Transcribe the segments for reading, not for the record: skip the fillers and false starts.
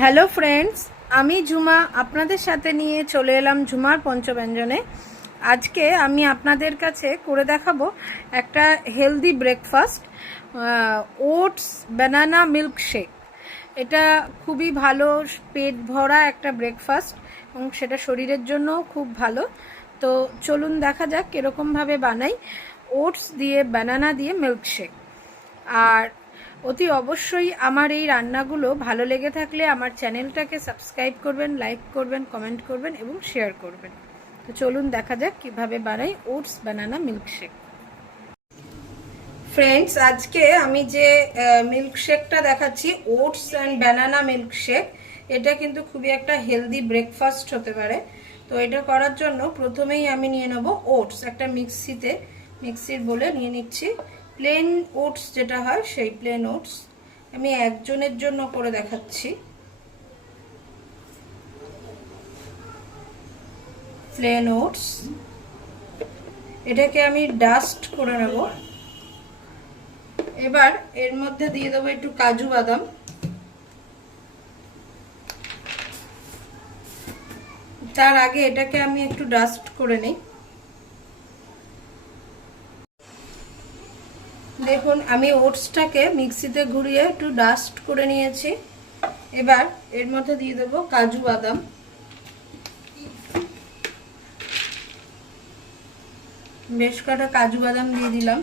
Hello friends, আমি ঝুমা আপনাদের সাথে নিয়ে চলে এলাম ঝুমার পঞ্চব্যঞ্জনে। আজকে আমি আপনাদের কাছে করে দেখাবো একটা healthy breakfast, oats banana milk shake. এটা খুবই ভালো, পেট ভরা একটা ব্রেকফাস্ট এবং সেটা শরীরের জন্যও খুব ভালো। তো চলুন দেখা যাক কীরকমভাবে বানাই ওটস দিয়ে ব্যানানা দিয়ে মিল্ক শেক। আর অতি অবশ্যই আমার এই রান্নাগুলো ভালো লেগে থাকলে আমার চ্যানেলটাকে সাবস্ক্রাইব করবেন, লাইক করবেন, কমেন্ট করবেন এবং শেয়ার করবেন। তো চলুন দেখা যাক কিভাবে বানাই ওটস ব্যানানা মিল্কশেক। ফ্রেন্ডস, আজকে আমি যে মিল্কশেকটা দেখাচ্ছি ওটস অ্যান্ড ব্যানানা মিল্কশেক, এটা কিন্তু খুবই একটা হেলদি ব্রেকফাস্ট হতে পারে। তো এটা করার জন্য প্রথমেই আমি নিয়ে নেব ওটস। একটা মিক্সির বলে নিয়ে নিচ্ছি প্লেন ওটস, যেটা হয় সেই প্লেন ওটস। আমি একজনের জন্য করে দেখাচ্ছি। প্লেন ওটস, এটাকে আমি ডাস্ট করে নেব। এবার এর মধ্যে দিয়ে দেবো একটু কাজু বাদাম। তার আগে এটাকে আমি একটু ডাস্ট করে নিই। দেখুন, আমি ওটসটাকে মিক্সিতে ঘুরিয়ে একটু ডাস্ট করে নিয়েছি। এবার এর মধ্যে দিয়ে দেবো কাজু বাদাম। বেশ কটা কাজু বাদাম দিয়ে দিলাম।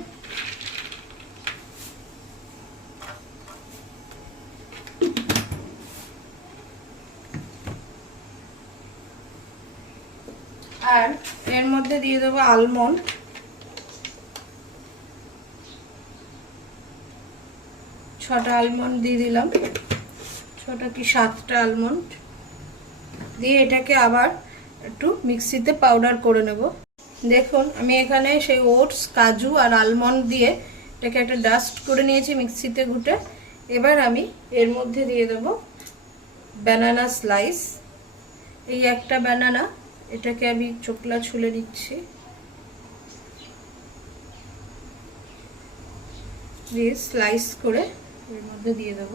আর এর মধ্যে দিয়ে দেবো আলমন্ড। 6টা আলমন্ড দিয়ে দিলাম, 6টা কি 7টা আলমন্ড দিয়ে এটাকে আবার একটু মিক্সিতে পাউডার করে নেব। দেখুন, আমি এখানে সেই ওটস, কাজু আর আলমন্ড দিয়ে এটাকে একটা ডাস্ট করে নিয়েছি মিক্সিতে ঘুটে। এবার আমি এর মধ্যে দিয়ে দেব ব্যানানা স্লাইস। এই একটা ব্যানানা, এটাকে আমি চোকলা ছুলে নিচ্ছি। দিয়ে স্লাইস করে এর মধ্যে দিয়ে দেব।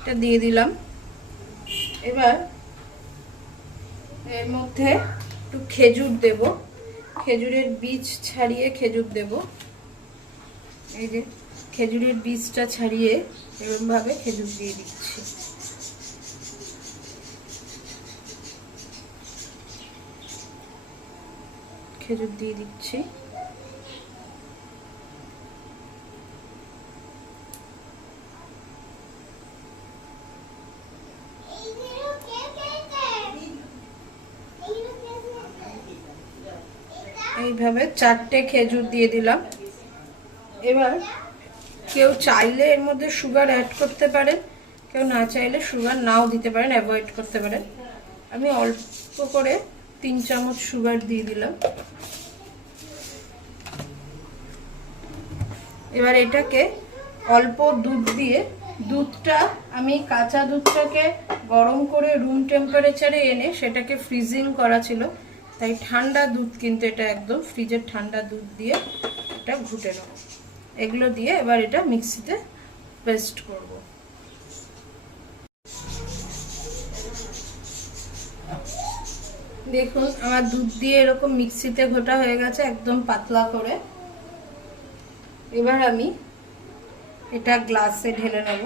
এটা দিয়ে দিলাম। এবার এর মধ্যে একটু খেজুর দেব, খেজুরের বীজ ছাড়িয়ে খেজুর দেব। এই যে খেজুরের বীজটা ছাড়িয়ে এরকম ভাবে খেজুর দিয়ে দিচ্ছি। খেজুর দিয়ে দিচ্ছি। এইভাবে 4টে খেজুর দিয়ে দিলাম। এবার কেউ চাইলে এর মধ্যে সুগার অ্যাড করতে পারেন, কেউ না চাইলে সুগার নাও দিতে পারেন, অ্যাভয়েড করতে পারেন। আমি অল্প করে 3 চামচ সুগার দিয়ে দিলাম। এবার এটাকে অল্প দুধ দিয়ে, দুধটা আমি কাঁচা দুধটাকে গরম করে রুম টেম্পারেচারে এনে সেটাকে ফ্রিজিং করা ছিল, তাই ঠান্ডা দুধ, কিন্তু এটা একদম ফ্রিজের ঠান্ডা দুধ দিয়ে এটা ঘুটে নেব। এগুলো দিয়ে এবার এটা মিক্সিতে পেস্ট করব। দেখুন, আমার দুধ দিয়ে এরকম মিক্সিতে ঘোটা হয়ে গেছে একদম পাতলা করে। এবার আমি এটা গ্লাসে ঢেলে নেব।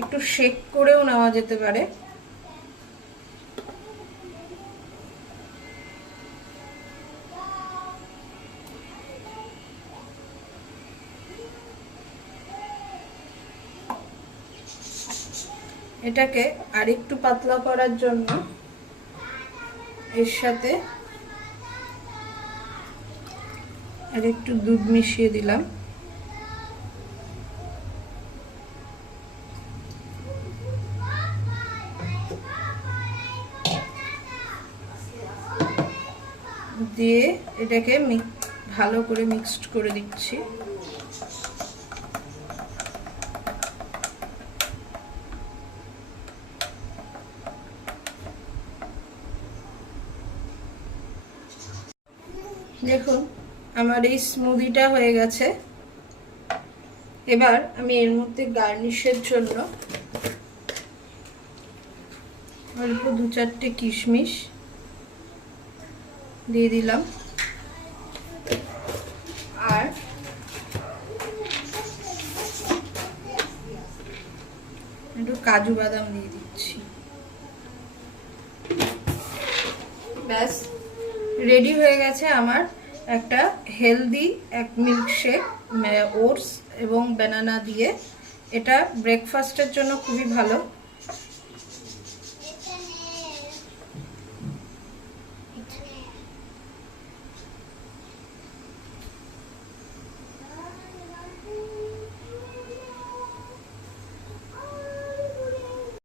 একটু শেক করেও নেওয়া যেতে পারে। এটাকে আরেকটু পাতলা করার জন্য এর সাথে আরেকটু দুধ মিশিয়ে দিলাম। দিয়ে এটাকে ভালো করে মিক্সড করে দিচ্ছি। দেখুন আমার এই স্মুদিটা হয়ে গেছে। এবার আমি এর মধ্যে গার্নিশের জন্য অল্প 2-4টে কিশমিশ দিয়ে দিলাম, আর একটু কাজু বাদাম দিয়ে দিচ্ছি। ব্যাস রেডি হয়ে গেছে আমার একটা হেলদি এক মিল্কশেক ওটস এবং ব্যানানা দিয়ে। এটা ব্রেকফাস্টের জন্য খুবই ভালো।